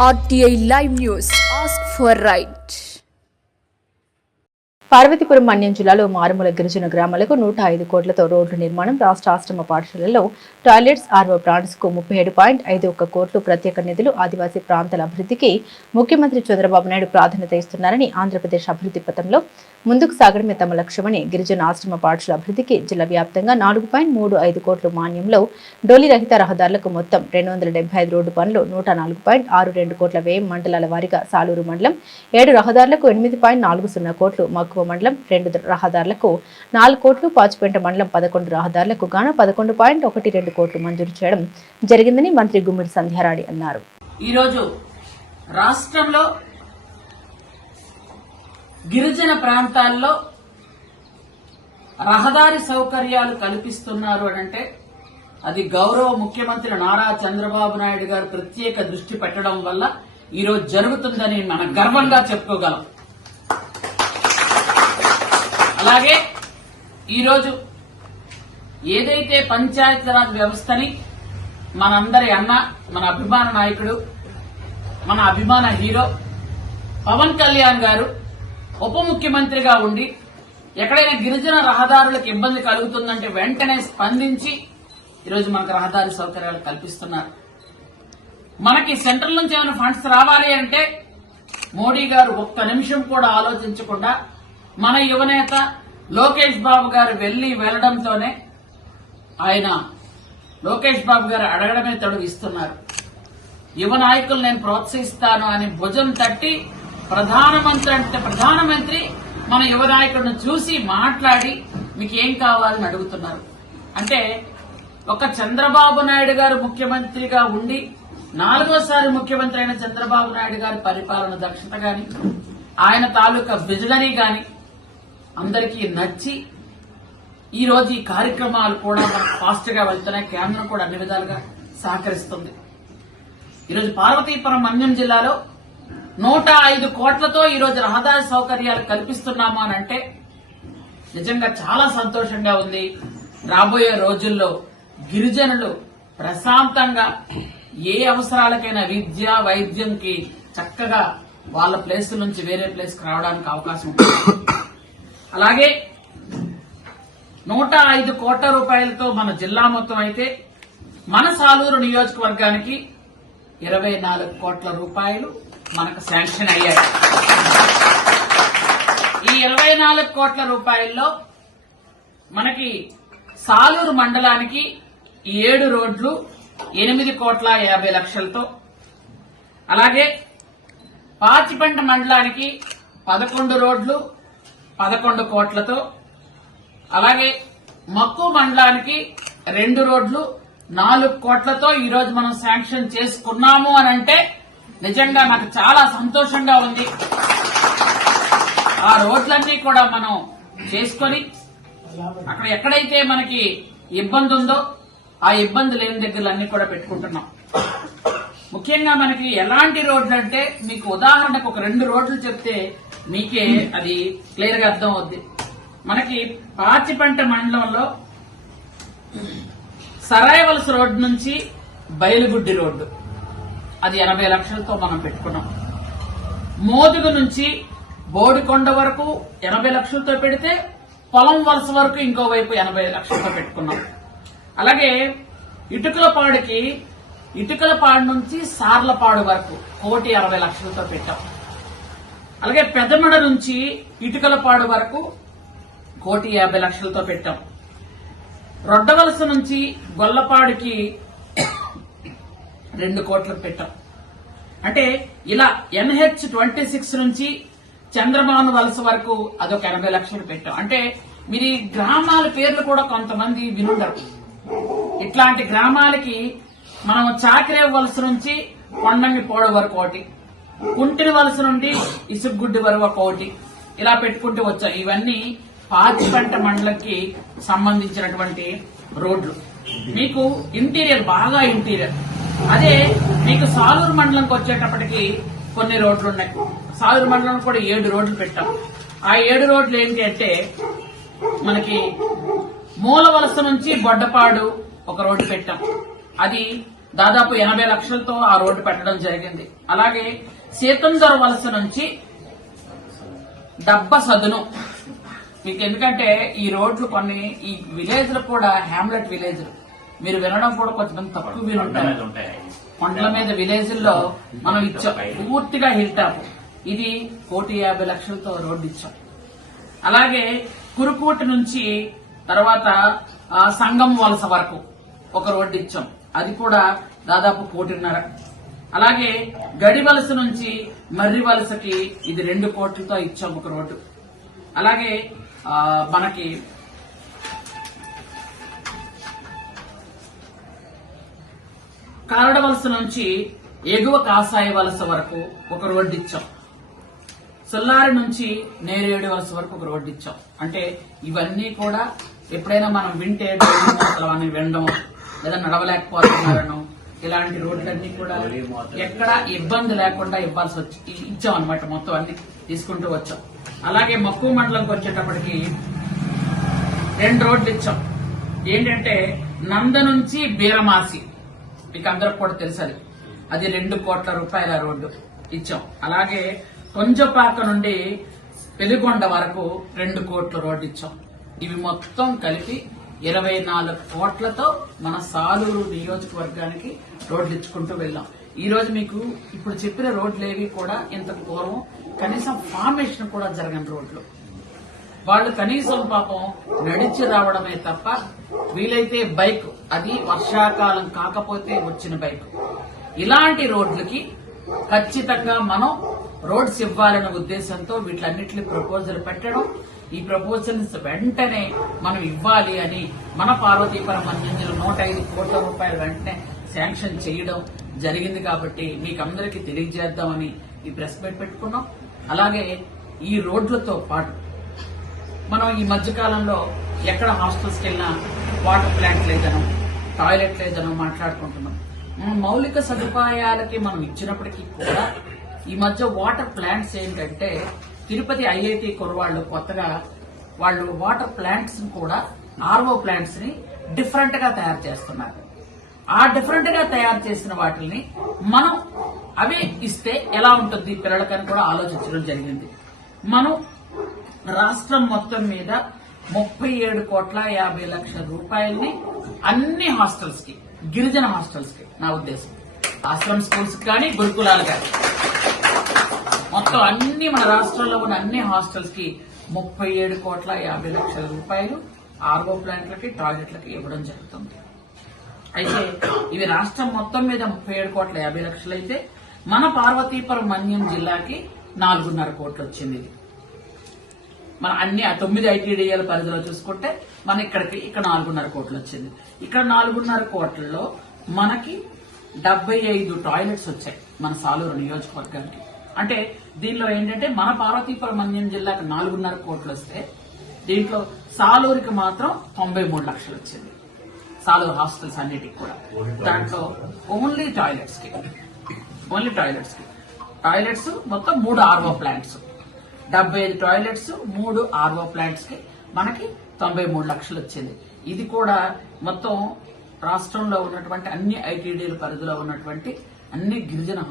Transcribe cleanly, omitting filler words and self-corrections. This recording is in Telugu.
RTI Live News. Ask for right. Parvathipuram Manyam జిల్లాలో మారుమూల గిరిజన గ్రామాలకు 105 కోట్లతో రోడ్ల నిర్మాణం, రాష్ట్ర ఆశ్రమ పాఠశాలల్లో టాయిలెట్స్, ఆర్ఓ ప్లాంట్స్ కు 37.51 కోట్లు ప్రత్యేక నిధులు, ఆదివాసీ ప్రాంతాల అభివృద్ధికి ముఖ్యమంత్రి చంద్రబాబు నాయుడు ప్రాధాన్యత ఇస్తున్నారని, ఆంధ్రప్రదేశ్ అభివృద్ధి పథంలో ముందుకు సాగడమే తమ లక్ష్యమని, గిరిజన ఆశ్రమ పాఠశాల అభివృద్ధికి జిల్లా వ్యాప్తంగా 4.35 కోట్ల మాన్యంలో డోలీ రహిత రహదారులకు మొత్తం 275 రోడ్డు పనులు, 104.62 కోట్ల వ్యయం, మండలాల వారీగా సాలూరు మండలం 7 రహదారులకు 8.40 కోట్లు, మక్కువ మండలం 2 రహదారులకు 4 కోట్లు, పాచిపేట మండలం 11 రహదారులకు గాను 11.12 కోట్లు మంజూరు చేయడం జరిగిందని మంత్రి గుమ్మిడి సంధ్యారాణి అన్నారు. ఈ రోజు రాష్ట్రంలో గిరిజన ప్రాంతాల్లో రహదారి సౌకర్యాలు కల్పిస్తున్నారు అంటే అది గౌరవ ముఖ్యమంత్రి నారా చంద్రబాబు నాయుడు గారు ప్రత్యేక దృష్టి పెట్టడం వల్ల ఈ రోజు జరుగుతుందని మనం గర్వంగా చెప్పుకోగలం. అలాగే ఈరోజు ఏదైతే పంచాయతీరాజ్ వ్యవస్థని మనందరి అన్న, మన అభిమాన నాయకుడు, మన అభిమాన హీరో పవన్ కళ్యాణ్ గారు ఉప ముఖ్యమంత్రిగా ఉండి ఎక్కడైనా గిరిజన రహదారులకు ఇబ్బంది కలుగుతుందంటే వెంటనే స్పందించి ఈరోజు మనకు రహదారి సౌకర్యాలు కల్పిస్తున్నారు. మనకి సెంట్రల్ నుంచి ఏమైనా ఫండ్స్ రావాలి అంటే మోడీ గారు ఒక్క నిమిషం కూడా ఆలోచించకుండా మన యువనేత లోకేష్ బాబు గారు వెళ్లడంతోనే ఆయన లోకేష్ బాబు గారు అడగడమే తడుగు ఇస్తున్నారు. యువ నాయకులు నేను ప్రోత్సహిస్తాను అని భుజం తట్టి ప్రధానమంత్రి మన యువ నాయకుడిని చూసి మాట్లాడి మీకు ఏం కావాలని అడుగుతున్నారు. అంటే ఒక చంద్రబాబు నాయుడు గారు ముఖ్యమంత్రిగా ఉండి 4వసారి ముఖ్యమంత్రి అయిన చంద్రబాబు నాయుడు గారి పరిపాలన దక్షత గాని, ఆయన తాలూకా విజనరీ గాని అందరికీ నచ్చి ఈ రోజు ఈ కార్యక్రమాలు కూడా మనకు ఫాస్ట్ గా వెళ్తున్నాయి. కేంద్రం కూడా అన్ని విధాలుగా సహకరిస్తుంది. ఈరోజు పార్వతీపురం మన్యం జిల్లాలో 105 కోట్లతో ఈ రోజు రహదారి సౌకర్యాలు కల్పిస్తున్నాము అని అంటే నిజంగా చాలా సంతోషంగా ఉంది. రాబోయే రోజుల్లో గిరిజనులు ప్రశాంతంగా ఏ అవసరాలకైనా విద్య, వైద్యంకి చక్కగా వాళ్ళ ప్లేస్ నుంచి వేరే ప్లేస్ కి రావడానికి అవకాశం ఉంటుంది. అలాగే 105 కోట్ల రూపాయలతో మన జిల్లా మొత్తం అయితే మన సాలూరు నియోజకవర్గానికి 24 కోట్ల రూపాయలు మనకు శాంక్షన్ అయ్యాయి. ఈ 24 కోట్ల రూపాయల్లో మనకి సాలూరు మండలానికి 7 రోడ్లు 8,50,00,000తో, అలాగే పాచిపెంట మండలానికి 11 రోడ్లు 11 కోట్లతో, అలాగే మక్కువ మండలానికి 2 రోడ్లు 4 కోట్లతో ఈ రోజు మనం శాంక్షన్ చేసుకున్నాము అని అంటే నిజంగా నాకు చాలా సంతోషంగా ఉంది. ఆ రోడ్లన్నీ కూడా మనం చేసుకుని అక్కడ ఎక్కడైతే మనకి ఇబ్బంది ఉందో ఆ ఇబ్బంది లేని దగ్గరలన్నీ కూడా పెట్టుకుంటున్నాం. ముఖ్యంగా మనకి ఎలాంటి రోడ్లు అంటే మీకు ఉదాహరణకు ఒక 2 రోడ్లు చెప్తే మీకే అది క్లియర్ గా అర్థం అవుద్ది. మనకి పాచిపెంట మండలంలో సరాయవలస రోడ్డు నుంచి బయలుగుడ్డి రోడ్డు అది 80 లక్షలతో మనం పెట్టుకున్నాం. మోదుగు నుంచి బోడికొండ వరకు 80 లక్షలతో పెడితే పొలం వలస వరకు ఇంకోవైపు 80 లక్షలతో పెట్టుకున్నాం. అలాగే ఇటుకలపాడు నుంచి సార్లపాడు వరకు 1,60,00,000తో పెట్టాం. అలాగే పెద్దమడ నుంచి ఇటుకలపాడు వరకు 1,50,00,000తో పెట్టాం. రొడ్డవలస నుంచి గొల్లపాడుకి 2 కోట్లకు పెట్టాం. అంటే ఇలా NH26 నుంచి చంద్రబాబు వలస వరకు అదొక 80 లక్షలు పెట్టాం. అంటే మీరు ఈ గ్రామాల పేర్లు కూడా కొంతమంది వినుండరు. ఇట్లాంటి గ్రామాలకి మనం చాకరే వలస నుంచి కొండంగి పోడు వరకు ఒకటి, కుంటిని వలస నుండి ఇసుగుడ్డి వరకు ఒకటి, ఇలా పెట్టుకుంటూ వచ్చాం. ఇవన్నీ పాచిపెంట మండలంకి సంబంధించినటువంటి రోడ్లు. మీకు ఇంటీరియర్ బాగా ఇంటీరియర్. అదే మీకు సాలూరు మండలంకి వచ్చేటప్పటికి కొన్ని రోడ్లు ఉన్నాయి. సాలూరు మండలం కూడా 7 రోడ్లు పెట్టాం. ఆ 7 రోడ్లు ఏంటి అంటే మనకి మూల వలస నుంచి బొడ్డపాడు ఒక రోడ్డు పెట్టాం. అది దాదాపు 80 లక్షలతో ఆ రోడ్డు పెట్టడం జరిగింది. అలాగే సీతందర వలస నుంచి డబ్బ సదును, మీకు ఎందుకంటే ఈ రోడ్లు కొన్ని ఈ విలేజ్లు కూడా హ్యామ్లెట్ విలేజ్లు, మీరు వినడం కూడా కొంచెం తక్కువ వినుంటాయి. కొండల మీద విలేజ్ల్లో మనం ఇచ్చాం పూర్తిగా హిల్ టాప్. ఇది 1,50 లక్షలతో రోడ్డు ఇచ్చాం. అలాగే కురుకోట నుంచి తర్వాత సంగం వలస వరకు ఒక రోడ్డు ఇచ్చాం, అది కూడా దాదాపు 1,50,00,000. అలాగే గడి వలస నుంచి మర్రి వలసకి ఇది 2 కోట్లతో ఇచ్చాం ఒక రోడ్డు. అలాగే మనకి కారడ వలస నుంచి ఎగువ కాసాయి వలస వరకు ఒక రోడ్డు ఇచ్చాం. సొల్లారి నుంచి నేరేడు వలస వరకు ఒక రోడ్డు ఇచ్చాం. అంటే ఇవన్నీ కూడా ఎప్పుడైనా మనం వింటే అని వినడం లేదా నడవలేకపోతున్నారనో ఇలాంటి రోడ్లన్నీ కూడా ఎక్కడ ఇబ్బంది లేకుండా ఇచ్చాం అనమాట. మొత్తం అన్ని తీసుకుంటూ వచ్చాం. అలాగే మక్కువ మండలంకి వచ్చేటప్పటికి 2 రోడ్లు ఇచ్చాం. ఏంటంటే నంద నుంచి బీరమాసి, మీకు అందరికి కూడా తెలుసు, అది 2 కోట్ల రూపాయల రోడ్డు ఇచ్చాం. అలాగే కొంజపాక నుండి పెనుగొండ వరకు 2 కోట్ల రోడ్డు ఇచ్చాం. ఇవి మొత్తం కలిపి 24 కోట్లతో మన సాలూరు నియోజకవర్గానికి రోడ్లు ఇచ్చుకుంటూ వెళ్ళాం. ఈ రోజు మీకు ఇప్పుడు చెప్పిన రోడ్లేవి కూడా ఇంతకు పూర్వం కనీసం ఫార్మేషన్ కూడా జరగని రోడ్లు. వాళ్ళు కనీసం పాపం నడిచి రావడమే తప్ప, వీలైతే బైక్, అది వర్షాకాలం కాకపోతే వచ్చిన బైక్. ఇలాంటి రోడ్లకి ఖచ్చితంగా మనం రోడ్స్ ఇవ్వాలనే ఉద్దేశంతో వీటిలన్నింటినీ ప్రపోజల్ పెట్టడం, ఈ ప్రపోజల్స్ వెంటనే మనం ఇవ్వాలి అని మన పార్వతీపురం మంజంలో 105 కోట్ల రూపాయలు వెంటనే శాంక్షన్ చేయడం జరిగింది. కాబట్టి మీకు అందరికీ తెలియజేద్దామని ఈ ప్రెస్ మీట్ పెట్టుకున్నాం. అలాగే ఈ రోడ్లతో పాటు మనం ఈ మధ్యకాలంలో ఎక్కడ హాస్టల్స్కి వెళ్ళినా వాటర్ ప్లాంట్ లేదనో టాయిలెట్ లేదనో మాట్లాడుకుంటున్నాం. మౌలిక సదుపాయాలకి మనం ఇచ్చినప్పటికీ కూడా ఈ మధ్య వాటర్ ప్లాంట్స్ ఏంటంటే తిరుపతి ఐఐటి కుర్రవాళ్ళు కొత్తగా వాళ్ళు వాటర్ ప్లాంట్స్ కూడా ఆర్ఓ ప్లాంట్స్ ని డిఫరెంట్ గా తయారు చేస్తున్నారు. ఆ డిఫరెంట్ గా తయారు చేసిన వాటిని మనం అవే ఇస్తే ఎలా ఉంటుంది పిల్లలకని కూడా ఆలోచించడం జరిగింది. మనం రాష్ట్రం మొత్తం మీద 37,50,00,000 రూపాయల్ని అన్ని హాస్టల్స్ కి, గిరిజన హాస్టల్స్ కి, నా ఉద్దేశం ఆశ్రమ్ స్కూల్స్ కానీ గురుకులాలు కానీ మొత్తం అన్ని మన రాష్ట్రంలో ఉన్న అన్ని హాస్టల్స్ కి 37,50,00,000 రూపాయలు ఆర్ఓ ప్లాంట్లకి, టాయిలెట్లకి ఇవ్వడం జరుగుతుంది. అయితే ఇవి రాష్ట్రం మొత్తం మీద 37,50,00,000 అయితే మన పార్వతీపురం మన్యం జిల్లాకి 4.5 కోట్లు వచ్చింది. మన అన్ని 9 ఐటీడీఏల పరిధిలో చూసుకుంటే మన ఇక్కడ 4.5 కోట్లు వచ్చింది. ఇక్కడ 4.5 కోట్లలో మనకి 75 టాయిలెట్స్ వచ్చాయి మన సాలూరు నియోజకవర్గానికి. అంటే దీనిలో ఏంటంటే మన పార్వతీపురం మన్యం జిల్లాకి 4.5 కోట్లు వస్తే దీంట్లో సాలూరుకి మాత్రం 93 లక్షలు వచ్చింది. సాలూరు హాస్టల్స్ అన్నిటికి కూడా దాంట్లో ఓన్లీ టాయిలెట్స్ కి టాయిలెట్స్ మొత్తం 3 RO plants, 75 toilets, 3 RO plants కి మనకి 93 లక్షలు వచ్చింది. ఇది కూడా మొత్తం రాష్ట్రంలో ఉన్నటువంటి అన్ని ఐటీడీల పరిధిలో ఉన్నటువంటి అన్ని గిరిజన